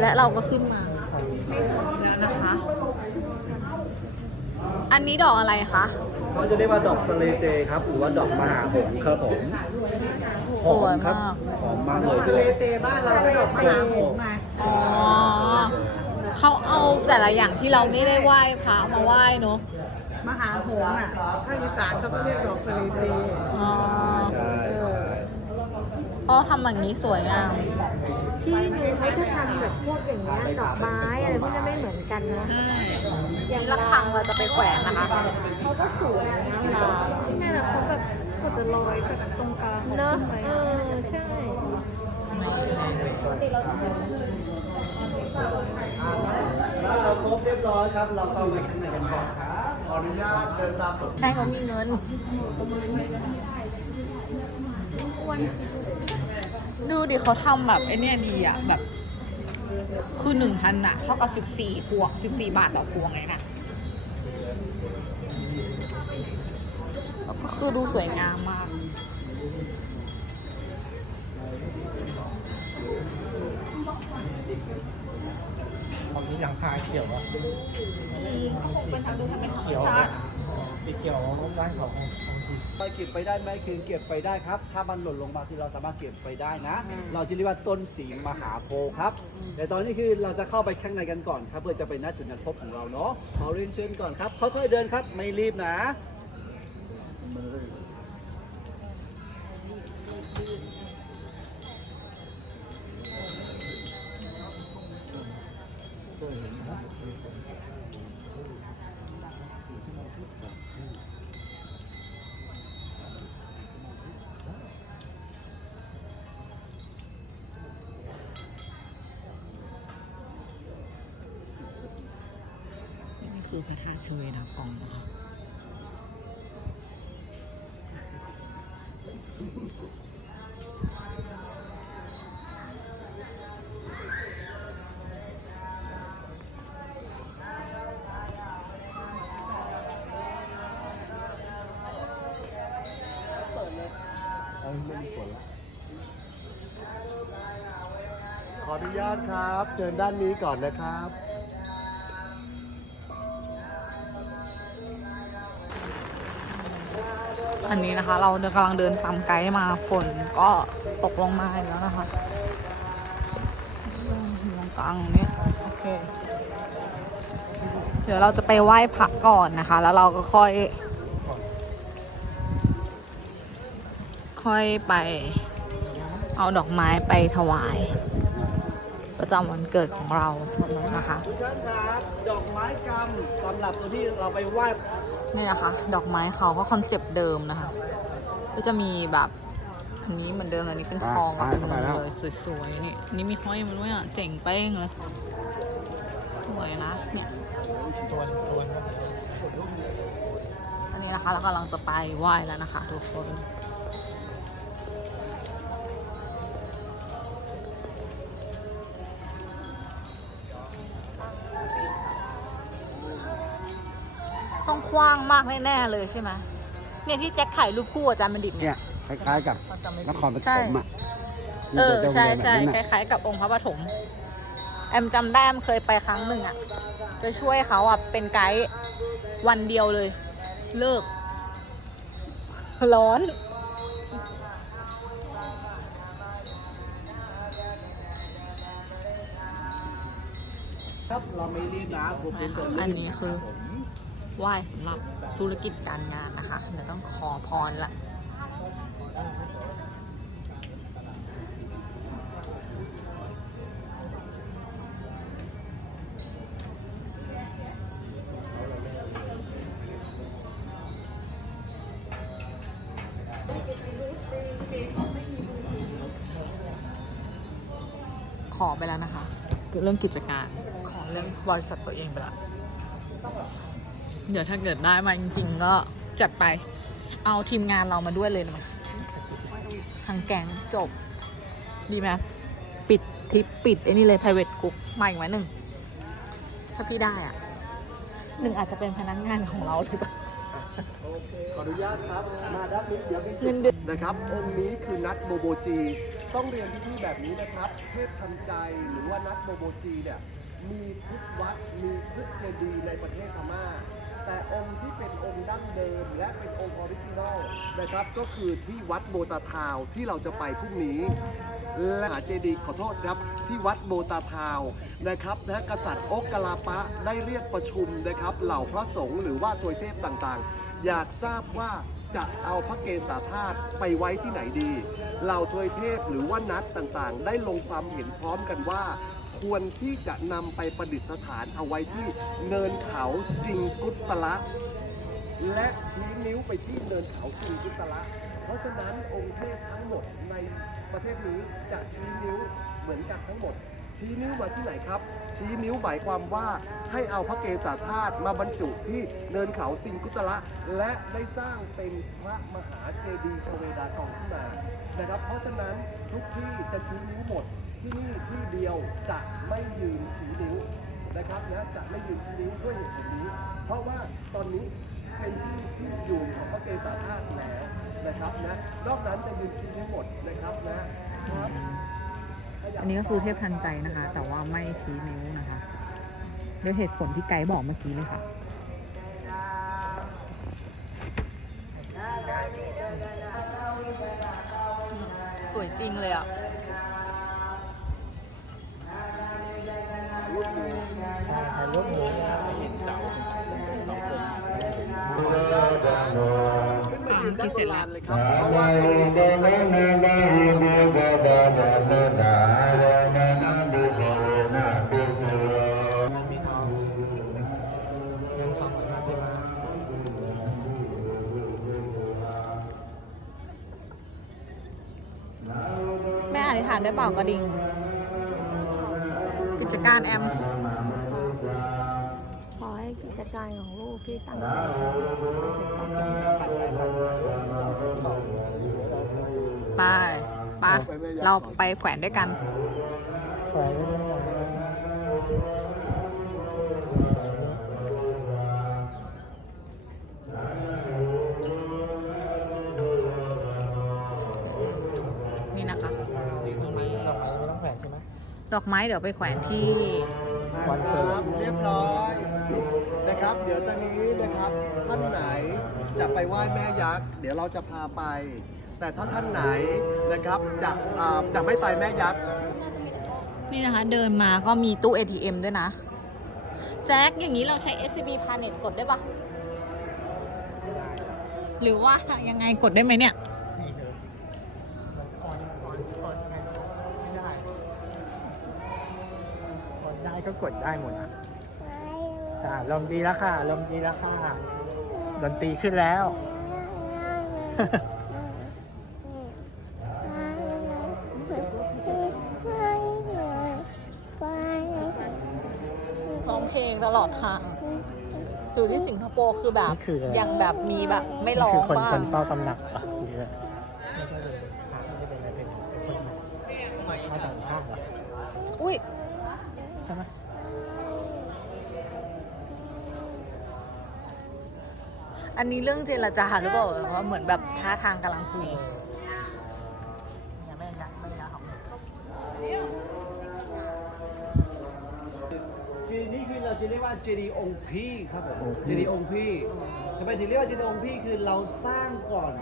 และเราก็ขึ้นมา แล้วนะคะ อันนี้ดอกอะไรคะ เขาจะเรียกว่าดอกสเลเตครับหรือว่าดอกมหาหงส์ครับผมหสอวยมครับมาก หอมมากเลยทะเลเจบ้านเราก็ดอกมหาหงส์มา อ๋อ เขาเอาแต่ละอย่างที่เราไม่ได้ไหว้พระมาไหว้เนอะมหาหงส์อะภาคอีสานเขาก็เรียกดอกสะเลเตอ๋อใช่เพราะทำแบบนี้สวยงาม ที่หนูเขาจะทำแบบพวกอย่างเงี้ยดอกไม้อะไรพวกนี้ไม่เหมือนกันนะ ใช่นี่ระฆังเราจะไปแขวนนะคะเขาก็สวยนะเรานี่แหละเขาแบบเขาจะลอยจากตรงกลางเนอะเออใช่แล้วเราครบเรียบร้อยครับ เราเข้าไปข้างในกันก่อนครับ ขออนุญาตเดินตามสมให้เขามีเงิน ดูดิเขาทำแบบไอ้เนี่ยดีอะแบบ คือหนึ่งพันอะเท่ากับสิบสี่พวงสิบสี่บาทต่อพวงเลยนะแล้วก็คือดูสวยงามมากของนี้ยังคาเขียวอะนี่ก็คงเป็นทางดูทำเป็นธรรมชาติสี เขียวด้านของของที่ไปเก็บไปได้ไหมคือเก็บไปได้ครับ ถ้ามันหล่นลงมาคือเราสามารถเก็บไปได้นะ เราจะเรียกว่าต้นสีมหาโพธิ์ครับ แต่ตอนนี้คือเราจะเข้าไปข้างในกันก่อนครับ เพื่อจะไปนัดจุดนัดพบของเราเนาะขอเรียนเชิญก่อนครับค่อยๆเดินครับไม่รีบนะนี่ คือพระธาตุชเวดากองนะคะขออนุญาตครับ เชิญด้านนี้ก่อนนะครับ อันนี้นะคะ เรากำลังเดินตามไกด์มาฝนก็ตกลงมาอีกแล้วนะคะอยู่ตรงกลางนี้โอเค เดี๋ยวเราจะไปไหว้พระก่อนนะคะ แล้วเราก็ค่อย ค่อยไป เอาดอกไม้ไปถวาย จำวันเกิดของเรานะคะทุกท่านครับดอกไม้กำสำหรับตัวที่เราไปไหว้นี่นะคะ ดอกไม้เขาก็คอนเซปต์เดิมนะคะ ก็จะมีแบบอันนี้เหมือนเดิมอันนี้เป็นทองกับเงินเลยสวยๆนี่อันนี้มีห้อยมันด้วยอะเจ๋งเป้งเลย สวยนะเนี่ยตัวตัวอันนี้นะคะเรากำลังจะไปไหว้แล้วนะคะทุกคน ต้องกว้างมากแน่ๆเลยใช่ไหมเนี่ยที่แจ็คถ่ายรูปคู่อาจารย์บัณฑิตเนี่ยเนี่ยคล้ายๆกับถ้าจำไม่นผิดครปฐใช่มอะเออใช่ใช่มันคจะล้ายๆกับองค์พระปฐมแอมจำได้แอมเคยไปครั้งหนึ่งอะจะช่วยเขาอะเป็นไกด์วันเดียวเลย เลิก ร้อน ครับเราไม่รีบนะผมเป็นตัวรีบอันนี้คือ ไหว้สำหรับธุรกิจการงานนะคะ เดี๋ยวต้องขอพรละขอไปแล้วนะคะ เรื่องกิจการ ขอเรื่องบริษัทตัวเองไปละ เดี๋ยวถ้าเกิดได้มาจริง ๆ ก็จัดไป เอาทีมงานเรามาด้วยเลยนะทางแก๊งจบ ดีไหมปิดทริปปิดไอ้นี่เลย private group มาอีกไหมหนึ่ง ถ้าพี่ได้อะหนึ่งอาจจะเป็นพนักงานของเราหรือเปล่าขออนุญาตครับ มาด้านนี้เดี๋ยวพี่เงินเดือนนะครับ องค์นี้คือนัดโบโบจี ต้องเรียนพี่ๆแบบนี้นะครับ เทพทันใจหรือว่านักโมโมจีเนี่ย มีทุกวัด มีทุกเจดีย์ในประเทศพม่า แต่องค์ที่เป็นองค์ดั้งเดิม และเป็นองค์ออริจินอลนะครับ ก็คือที่วัดโบตาทาวที่เราจะไปพรุ่งนี้ และหาเจดีย์ขอโทษครับ ที่วัดโบตาทาวนะครับนะกษัตริย์โอกกลาปะได้เรียกประชุมนะครับ เหล่าพระสงฆ์หรือว่าตัวยเทพต่างๆ อยากทราบว่าจะเอาพระเกศาธาตุไปไว้ที่ไหนดี เหล่าทวยเทพหรือว่านัดต่างๆ ได้ลงความเห็นพร้อมกันว่า ควรที่จะนำไปประดิษฐานเอาไว้ที่เนินเขาสิงกุตละและชี้นิ้วไปที่เนินเขาสิงกุตละเพราะฉะนั้นองค์เทพทั้งหมดในประเทศนี้จะชี้นิ้วเหมือนกันทั้งหมด ชี้นิ้วมาที่ไหนครับ ชี้นิ้วหมายความว่าให้เอาพระเกศาธาตุมาบรรจุที่เนินเขาสิงกุตละและได้สร้างเป็นพระมหาเจดีย์ชเวดากองขึ้นมานะครับ เพราะฉะนั้นทุกที่จะชี้นิ้วหมด ที่นี่ที่เดียวจะไม่ยืนชี้นิ้วนะครับนะจะไม่ยืนชี้นิ้วด้วยเหตุผลนี้ เพราะว่าตอนนี้เป็นที่ที่อยู่ของพระเกศาธาตุแล้วนะครับนะนอกนั้นจะยืนชี้นิ้วหมดนะครับนะครับอันนี้ก็คือเทพทันใจนะคะ แต่ว่าไม่ชี้นิ้วนะคะด้วยเหตุผลที่ไกด์บอกเมื่อกี้เลยค่ะสวยจริงเลยอะ ขึ้นมายืนด้านบนลานเลยครับเพราะว่าตรงนี้สำคัญที่สุดแม่อธิษฐานได้เปล่ากระดิ่งกิจการแอมข อให้กิจการของลูกที่ตั้งใจไปไปเราไปแขวนด้วยกันนี่นะคะตรงนี้ดอกไม้ไม่ต้องแขวนใช่ไหมดอกไม้เดี๋ยวไปแขวนที่วันคเกิรัดบเรียบร้อยนะ ครับ เดี๋ยวตอนนี้นะครับท่านไหนจะไปไหว้แม่ยักษ์เดี๋ยวเราจะพาไป แต่ถ้าท่านไหนนะครับจะอ่าจะไม่ไปแม่ยักษ์นี่นะคะ เดินมาก็มีตู้ ATM ด้วยนะ แจ็คอย่างนี้เราใช้ SCB Planet กดได้ปะหรือว่ายังไงกดได้ไหมเนี่ยนี่เถอะมันออนออนออนไงไม่ได้กดได้ก็กดได้หมดอะ ค่ะลมณ์ดีแล้วค่ะ ลมณ์ดีแล้วค่ะ ดนตรีขึ้นแล้ว ร้องเพลงตลอดทางอยู่ที่สิงคโปร์คือแบบนี่คืออะไร ยังแบบมีแบบไม่ร้นี่องคือคนบ้าคงนเฝ้าตำหนักเหรอหรือไม่ใช่เลยพระไม่ได้เป็นอะไรเป็นเป็นคนมาจากภาคเหรออุ้ยใช่ไหม อันนี้เรื่องเจรจาหรือเปล่าแบบว่าเหมือนแบบท่าทางกำลังคุยยังไม่ยักไม่ยักของเจดีย์นี่คือเราจะเรียกว่าเจดีย์องค์พี่ครับผมเจดีย์องค์พี่ทำไมถึงเรียกว่าเจดีย์องค์พี่คือเราสร้างก่อน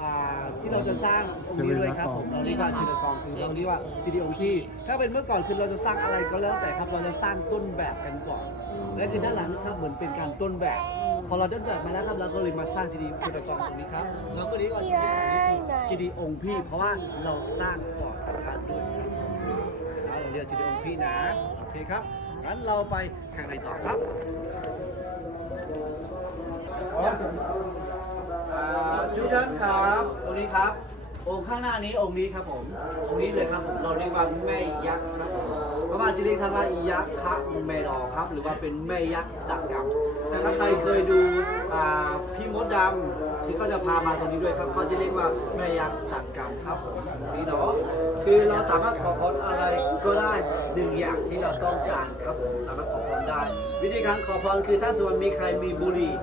อ่าที่เราจะสร้างองค์นี้ด้วยครับผมเราเรียกว่าเจดีย์กองคือเราเรียกว่าเจดีย์องค์พี่ถ้าเป็นเมื่อก่อนคือเราจะสร้างอะไรก็แล้วแต่ครับเราจะสร้างต้นแบบกันก่อนและคือด้านหลังนะครับเหมือนเป็นการต้นแบบ พอเราต้นแบบมาแล้วครับเราก็เลยมาสร้างเจดีย์เจดีย์กองตรงนี้ครับเราก็เรียกว่าเจดีย์องค์นี้คือเจดีองค์พี่ เพราะว่าเราสร้างก่อนทานด้วยเราเรียกเจดีย์องค์พี่นะโอเคครับงั้นเราไปข้างในต่อครับ ทุกท่านครับตรงนี้ครับ องค์ข้างหน้านี้องค์นี้ครับผมองค์นี้เลยครับผมเราเรียกว่าแม่ยักษ์ครับผมพระบาจะเรียกท่านว่ายักษ์คะเมดอครับ หรือว่าเป็นแม่ยักษ์ดักกรรมถ้าใครเคยดูพี่มดดำ ที่เขาจะพามาตรงนี้ด้วยครับเขาจะเรียกว่าแม่ยักษ์ดักกรรมครับผมนี้เนาะคือเราสามารถขอพรอะไรก็ได้หนึ่งอย่างที่เราต้องการครับผมสามารถขอพรได้ วิธีการขอพรคือถ้าสมมติมีใครมีบุหรี่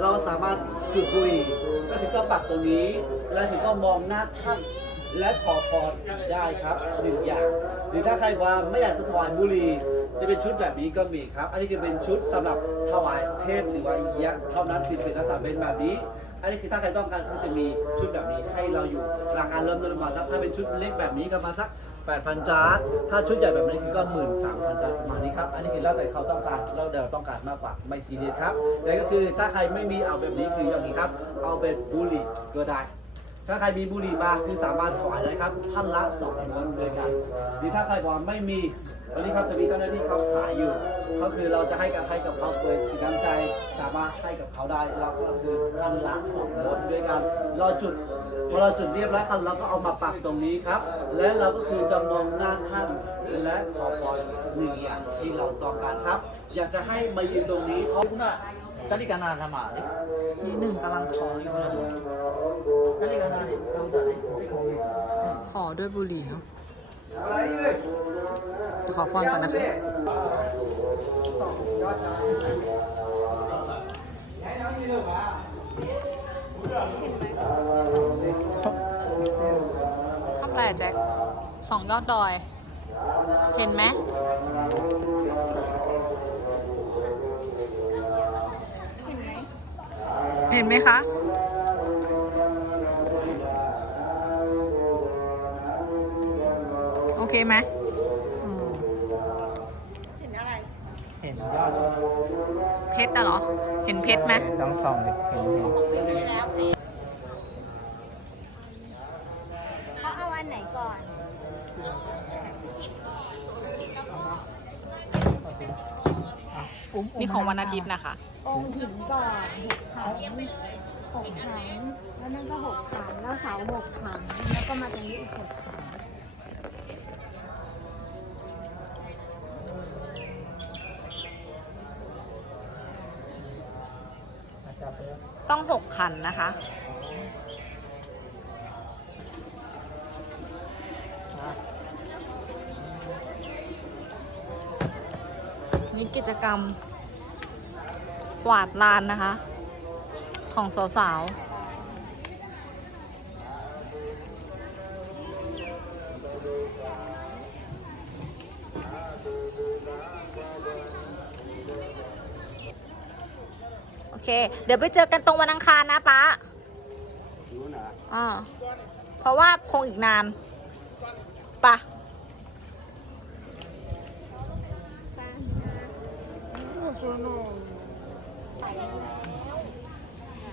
เราสามารถจุดบุหรี่แล้วถึงก็ปักตรงนี้ แล้วถึงก็มองหน้าท่านและขอพรได้ครับหนึ่งอย่าง หรือถ้าใครว่าไม่อยากจะถวายบุหรี่จะเป็นชุดแบบนี้ก็มีครับ อันนี้คือเป็นชุดสำหรับถวายเทพหรือว่าอียะเท่านั้นคือเป็นลักษณะเป็นแบบนี้ อันนี้คือถ้าใครต้องการเขาจะมีชุดแบบนี้ให้เราอยู่ราคาเริ่มต้นประมาณสักถ้าเป็นชุดเล็กแบบนี้ก็มาสัก 8,000 จาร์ดถ้าชุดใหญ่แบบนี้คือก็13,000จาร์ดประมาณนี้ครับ อันนี้คือแล้วแต่เขาต้องการแล้วแต่เราต้องการมากกว่าไม่ซีเรียสครับแต่ก็คือถ้าใครไม่มีเอาแบบนี้คืออย่างนี้ครับ เอาเป็นบุหรี่ก็ได้ถ้าใครมีบุหรี่มาคือสามารถถวายได้ครับท่านละสองม้วนด้วยกันหรือถ้าใครบอกไม่มี วันนี้ครับจะมีเจ้าหน้าที่เขาขายอยู่ ก็คือเราจะให้กับให้กับเขาเปิดสินน้ำใจสามารถให้กับเขาได้เราก็คือท่านละสองม้วนด้วยกันเราจุดพอเราจุดเรียบร้อยครับเราก็เอามาปักตรงนี้ครับ และเราก็คือจะมองหน้าท่านและขอพรหนึ่งอย่างที่เราต้องการครับ อยากจะให้มายืนตรงนี้เพราะคุณอะจะดีกันนานทำมาดินี่หนึ่งกำลังขออยู่นะคะจะดีกันนานดิต้องจัดดิขอด้วยบุหรี่เนาะ ขอพรก่อนนะคะทำอะไรแจ็คสองยอดดอย เห็นไหมเห็นไหมคะ เคไหมอืมเห็นยอดเพชรอะเหรอ เห็นเพชรไหมลองส่องดิเห็นเห็นเขาเอาอันไหนก่อนอะอุ้มอุ้มนี่ของวันอาทิตย์นะคะ องค์หินก่อนหกขันหกขันแล้วนั่นก็หกขันแล้วเสาหกขันแล้วก็มาตรงนี้อีกหกขันจั ต้องหกขันนะคะอะนี่กิจกรรมกวาดลานนะคะ ของสาวๆ เคเดี๋ยวไปเจอกันตรงวันอังคารนะป๊ารู้นะอ่าเพราะว่าคงอีกนานปะ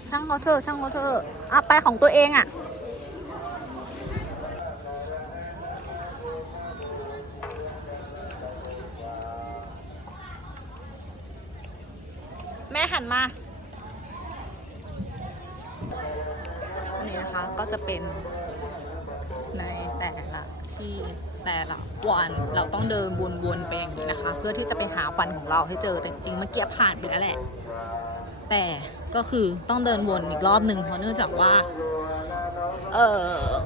ช่างเขาเถอะช่างเขาเถอะอะไปของตัวเองอะแม่หันมา อันนี้นะคะก็จะเป็นในแต่ละที่แต่ละวัน เดินวนๆไปอย่างนี้นะคะ เพื่อที่จะไปหาฟันของเราให้เจอแต่จริงเมื่อกี้ผ่านไปแล้วแหละ แต่ก็คือต้องเดินวนอีกรอบหนึ่งเพราะเนื่องจากว่า เออ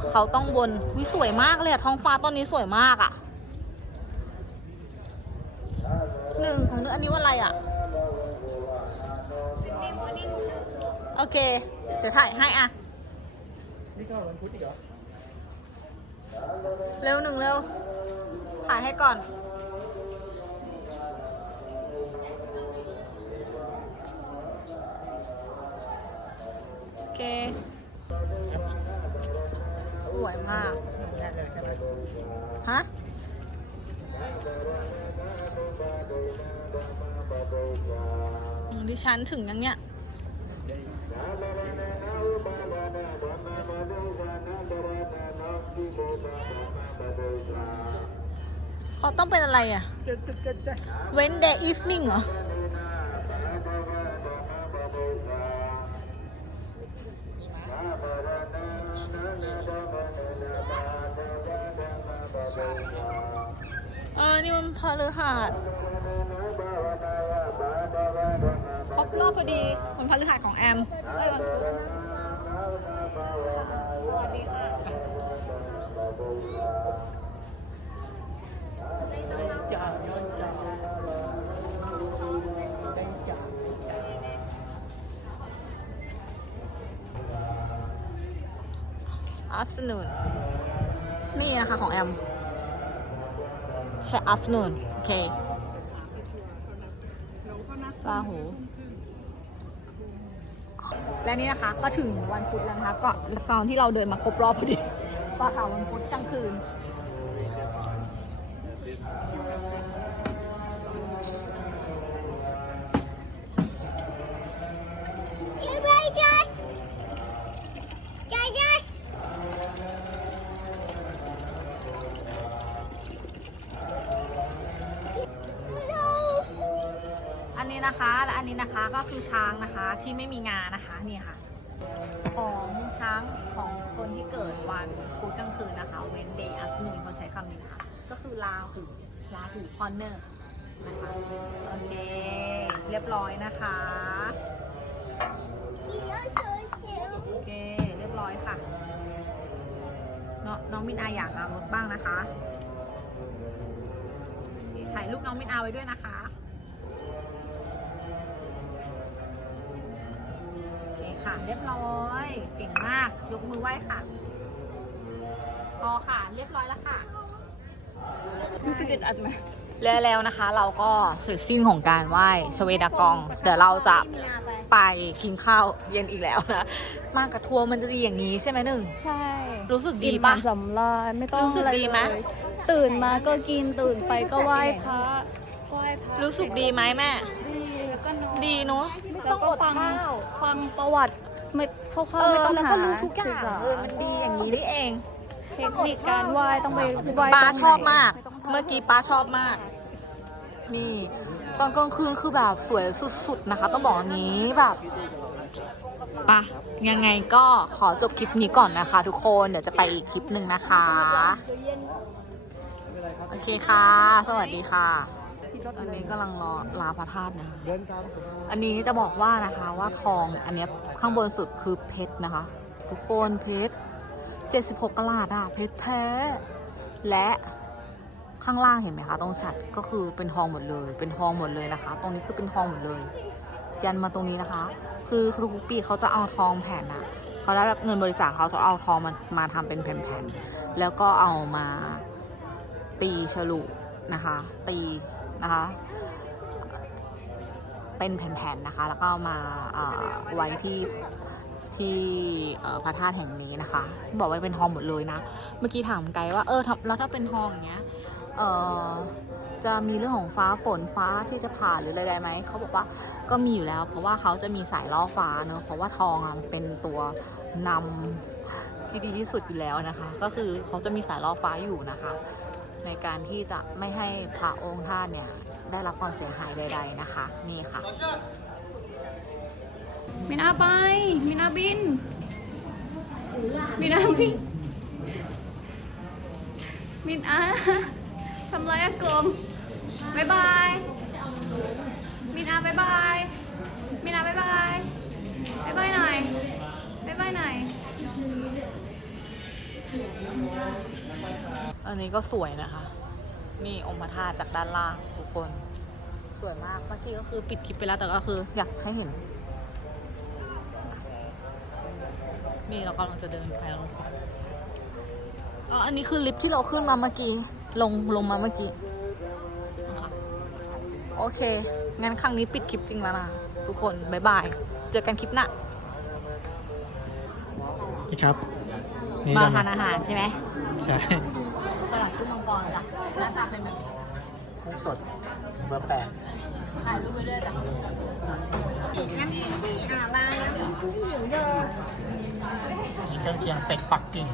เขาต้องวนวิสวยมากเลยท้องฟ้าตอนนี้สวยมากอะหนึ่งของเนื้ออันนี้ว่าอะไรอะโอเค เดี๋ยวถ่ายให้อะนี่ก็วันพุธอีกเหรอ เร็วหนึ่งเร็ว ถ่ายให้ก่อน โอเค สวยมาก ฮะ ดิฉันถึงยังเนี่ย เขาต้องเป็นอะไรอะ Wednesday evening เหรอ เออ นี่มันพฤหัสครบรอบพอดีวันพฤหัสของแอมเอ้ยวันพุธสวัสดีค่ะ afternoon นี่นะคะของแอม ใช่ afternoon โอเคลาหู และนี่นะคะก็ถึงวันพุธแล้วนะคะ ก็ตอนที่เราเดินมาครบรอบพอดีก็ค่ะวันพุธกลางคืน นะคะก็คือช้างนะคะที่ไม่มีงานะคะนี่ค่ะ ของช้างของคนที่เกิดวันพุธกลางคืนนะคะเว้นเดย์อัพนูนเขาใช้คำนี้ค่ะ ก็คือลาหูลาหูคอนเนอร์นะคะโอเค เรียบร้อยนะคะโอเคเรียบร้อยค่ะนาะน้องมินอาอยากล้างรถบ้างนะคะถ่ายรูปน้องมินอาไว้ด้วยนะคะ โอเคค่ะ เรียบร้อยเก่งมาก ยกมือไหว้ค่ะ พอค่ะ เรียบร้อยแล้วค่ะรู้สึกอึดอัดไหมแล้วแล้วนะคะเราก็เสร็จสิ้นของการไหว้ชเวดากอง เดี๋ยวเราจะไปกินข้าวเย็นอีกแล้วนะมากกับทัวร์มันจะดีอย่างนี้ใช่ไหมหนึ่ง ใช่รู้สึกดีปะอิ่มหนำสำราญไม่ต้องรู้สึกอะไรดีไหมเลยตื่นมาก็กินตื่นไปก็ไหว้พระไหว้พระรู้สึกดีไหมแม่ ดีแล้วก็นอนดีเนาะ แล้วก็ฟังฟังประวัติไม่คร่าวๆไม่ต้องแล้วหาก็รู้ทุกอย่างศึษเออมันดีอย่างนี้นี่เอง เทคนิคการไหว้ต้องไปไหว้ป้าตรงไหนชอบมากไต้งเมื่อกี้ป้าชอบมาก นี่ ตอนกลางคืนคือแบบสวยสุดๆนะคะ ต้องบอกอย่างนี้แบบปะยังไงก็ขอจบคลิปนี้ก่อนนะคะ ทุกคนเดี๋ยวจะไปอีกคลิปหนึ่งนะคะ โอเคค่ะ สวัสดีค่ะ อันนี้กำลังรอลาพระธาตุนะคะเดินตามอันนี้จะบอกว่านะคะว่าทองอันเนี้ยข้างบนสุดคือเพชรนะคะ ทุกคนเพชร76กะลาดอะเพชรแท้ และข้างล่างเห็นไหมคะตรงฉัดก็คือเป็นทองหมดเลย เป็นทองหมดเลยนะคะ ตรงนี้คือเป็นทองหมดเลย ยันมาตรงนี้นะคะ คือทุกปีเขาจะเอาทองแผ่นอะเขาได้รับเงินบริจาคเขาจะเอาทองมามาทำเป็นแผ่นๆแล้วก็เอามาตีฉลุนะคะ ตี นะคะ เป็นแผ่นๆนะคะ แล้วก็มาไว้ที่ที่พระธาตุแห่งนี้นะคะ บอกว่าเป็นทองหมดเลยนะ เมื่อกี้ถามไกด์ว่าเออแล้วถ้าเป็นทองอย่างเงี้ยเออจะมีเรื่องของฟ้าฝนฟ้าที่จะผ่าหรืออะไรไหมเขาบอกว่าก็มีอยู่แล้ว เพราะว่าเขาจะมีสายล่อฟ้าเนอะเพราะว่าทองอะมันเป็นตัวนำที่ดีที่สุดอยู่แล้วนะคะ ก็คือเขาจะมีสายล่อฟ้าอยู่นะคะ ในการที่จะไม่ให้พระองค์ท่านเนี่ยได้รับความเสียหายใด ๆนะคะ นี่ค่ะมินาไปมินาบินมินาบินมินาทำไรอะกลมบายบายมินาบายบายมินาบายบายบายบายหน่อยบายบายหน่อย อันนี้ก็สวยนะคะ นี่องค์พระธาตุจากด้านล่างทุกคน สวยมาก เมื่อกี้ก็คือปิดคลิปไปแล้วแต่ก็คือ อยากให้เห็น นี่เรากำลังจะเดินไปแล้วอ๋อ อันนี้คือลิฟต์ที่เราขึ้นมาเมื่อกี้ ลงลงมาเมื่อกี้นะคะโอเค งั้นครั้งนี้ปิดคลิปจริงแล้วนะทุกคน บ๊ายบาย เจอกันคลิปหน้านี่ครับ นี่มาเราทานอาหารใช่ไหมใช่ สลัดกุ้งมังกรจ้ะหน้าตาเป็นแบบนี้กุ้งสดเบอร์แปดถ่ายรูปไปเรื่อยจ้ะนี่เครื่องเคียงเป็ดปักกิ่ง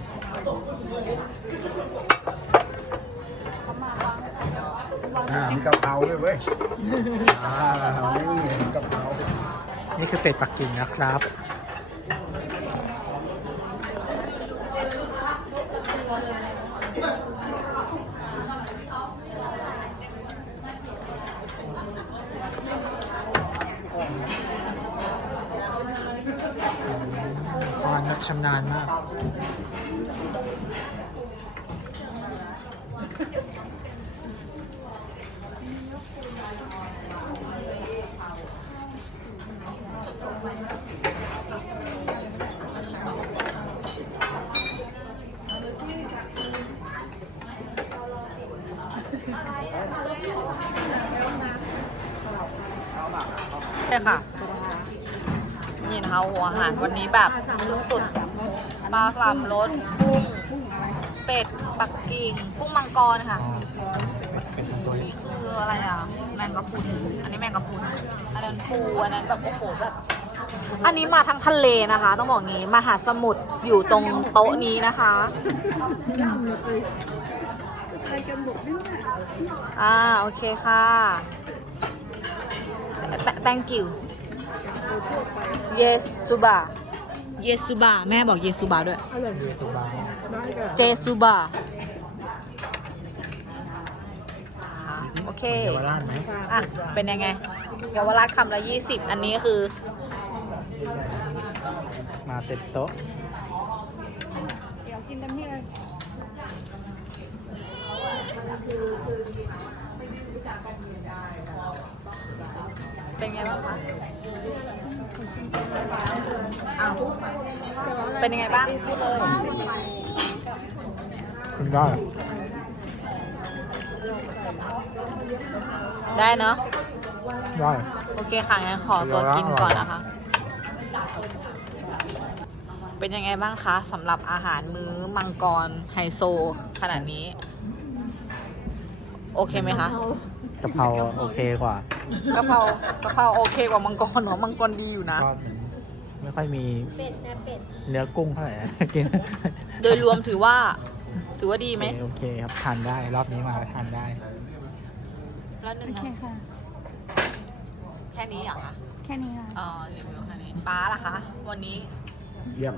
อ่ามีกะเพราด้วยเว้ย อ่าไม่มีกะเพรา นี่คือเป็ดปักกิ่งนะครับ ทอนแบบ ชำนาญมาก เลยค่ะ นะคะหัวอาหารวันนี้แบบสุดๆปลาสามรสกุ้งเป็ดปักกิ่งกุ้งมังกรค่ะนี่คืออะไรอะแมงกะพรุนอันนี้แมงกะพรุนอันนั้นปูอันนั้นแบบโอ้โหแบบอันนี้มาทางทะเลนะคะ ต้องบอกงี้มหาสมุทรอยู่ตรงโต๊ะนี้นะคะอ่าโอเคค่ะ thank you yes suba yes suba แม่บอก yes suba ด้วยเยสุบาเจซูบา โอเค เยาวราชไหมอะ เป็นยังไง เยาวราชคำละยี่สิบอันนี้คือ มาเต็มโต๊ะเป็นไงบ้างคะ อ้าวเป็นยังไงบ้างพูดเลยคุณได้ ได้เนาะได้โอเคค่ะงั้นขอตัวกินก่อนนะคะ เป็นยังไงบ้างคะสำหรับอาหารมื้อมังกรไฮโซ ขนาดนี้ โอเคไหมคะ กะเพราโอเคกว่ากะเพรากะเพราโอเคกว่ามังกรเหรอมังกรดีอยู่นะ ก็ไม่ค่อยมีเนื้อกุ้งเท่าไหร่กินโดยรวมถือว่า ถือว่าดีไหมโอเคโอเคครับทานได้รอบนี้มาทานได้ แล้วหนึ่งค่ะ แค่นี้เหรอคะแค่นี้ค่ะ อ๋อรีวิวแค่นี้ป้าล่ะคะ วันนี้ เยี่ยม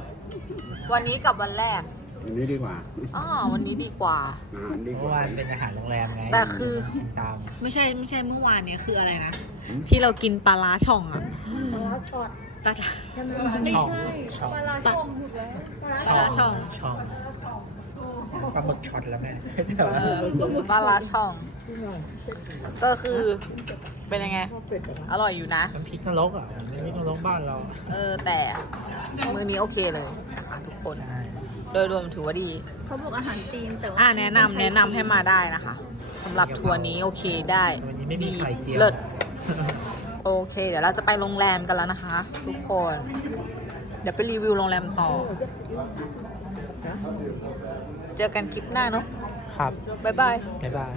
วันนี้กับวันแรก อันนี้ดีกว่าอ๋อวันนี้ดีกว่า อาหารดีกเมื่อว่าวานเป็นอาหารโรงแรมไงแต่คือ ตามไม่ใช่ไม่ใช่เมื่อวานเนี้คืออะไรนะอืมที่เรากินปลาร้าช่องอะปลาร้าช็อตปลาช่องช่องปลาร้าช่อง ช่องปลาหมึกช็อตแล้วแม่เออปลาร้าช่อง ก็คือ เป็นยังไงอร่อยอยู่นะ น้ำพริกนรกอะน้ำพริกนรกบ้านเราเออ แต่มือนี้โอเคเลยนะคะทุกคนใช่โดยรวมถือว่าดี เขาบอกอาหารจีนแต่ว่าอ่าแนะนำแนะนำให้มาได้นะคะสำหรับทัวร์นี้โอเคได้วันนี้ไม่มีดีไข่เจียวเลิศ โอเค เดี๋ยวเราจะไปโรงแรมกันแล้วนะคะ ทุกคน เดี๋ยวไปรีวิวโรงแรมต่อ เจอกันคลิปหน้าเนาะครับบ๊ายบาย บ๊ายบาย